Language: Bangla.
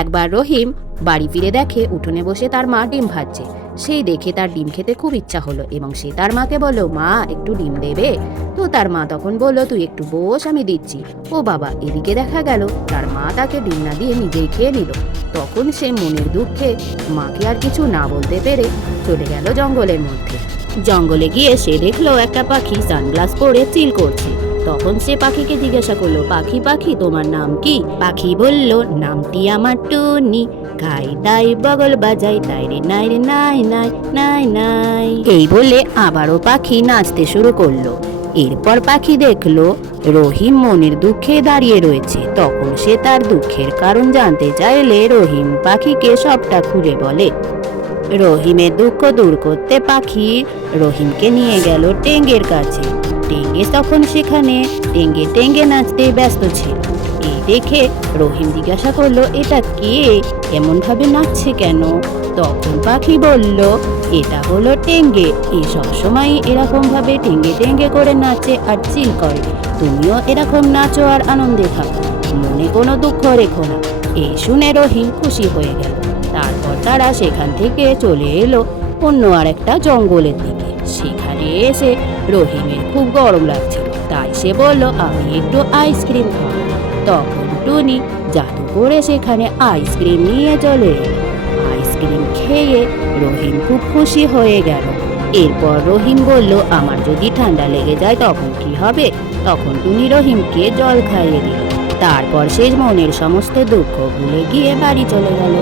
একবার রহিম বাড়ি ফিরে দেখে উঠোনে বসে তার মা ডিম ভাজছে। সেই দেখে তার ডিম খেতে খুব ইচ্ছা হলো এবং সে তার মাকে বলল, মা একটু ডিম দেবে? তো তার মা তখন বলল, তুই একটু বস, আমি দিচ্ছি। ও বাবা, এদিকে দেখা গেল তার মা তাকে ডিম না দিয়ে নিজেই খেয়ে নিল। তখন সে মনের দুঃখে মাকে আর কিছু না বলতে পেরে চলে গেল জঙ্গলের মধ্যে। জঙ্গলে গিয়ে সে দেখলো একটা পাখি সানগ্লাস পরে চিল করছে। তখন সে পাখিকে জিজ্ঞাসা করলো, পাখি পাখি তোমার নাম কি? পাখি বলল, নামটি আমার টুনি, খাই তাই বগল বাজাই, তাই রে নাই রে নাই নাই নাই নাই। এই বলে আবারও পাখি নাচতে শুরু করলো। এরপর পাখি দেখলো রহিম মনের দুঃখে দাঁড়িয়ে রয়েছে। তখন সে তার দুঃখের কারণ জানতে চাইলে রহিম পাখিকে সবটা খুলে বলে। রহিমের দুঃখ দূর করতে পাখি রহিমকে নিয়ে গেল টেঙ্গের কাছে। টেঙ্গে তখন সেখানে টেঙ্গে টেঙ্গে নাচতে ব্যস্ত ছিল। এই দেখে রহিম জিজ্ঞাসা করলো, এটা কে, এমন ভাবে নাচছে কেন? তখন পাখি বলল, এটা হলো টেঙ্গে, এ সবসময় এরকম ভাবে টেঙ্গে টেঙ্গে করে নাচে আর চিল করে। তুমিও এরকম নাচো আর আনন্দে থাকো, মনে কোনো দুঃখ রেখো না। এই শুনে রহিম খুশি হয়ে গেল। তারপর তারা সেখান থেকে চলে এলো অন্য আরেকটা জঙ্গলের দিকে। সেখানে এসে রহিমের খুব গরম লাগছিল, তাই সে বলল, আমি একটু আইসক্রিম খাবো। তখন টুনি জাদু করে সেখানে আইসক্রিম নিয়ে চলে এলো। আইসক্রিম খেয়ে রহিম খুব খুশি হয়ে গেল। এরপর রহিম বলল, আমার যদি ঠান্ডা লেগে যায় তখন কি হবে? তখন টুনি রহিমকে জল খাইয়ে দিল। তারপর সে মনের সমস্ত দুঃখ ভুলে গিয়ে বাড়ি চলে গেল।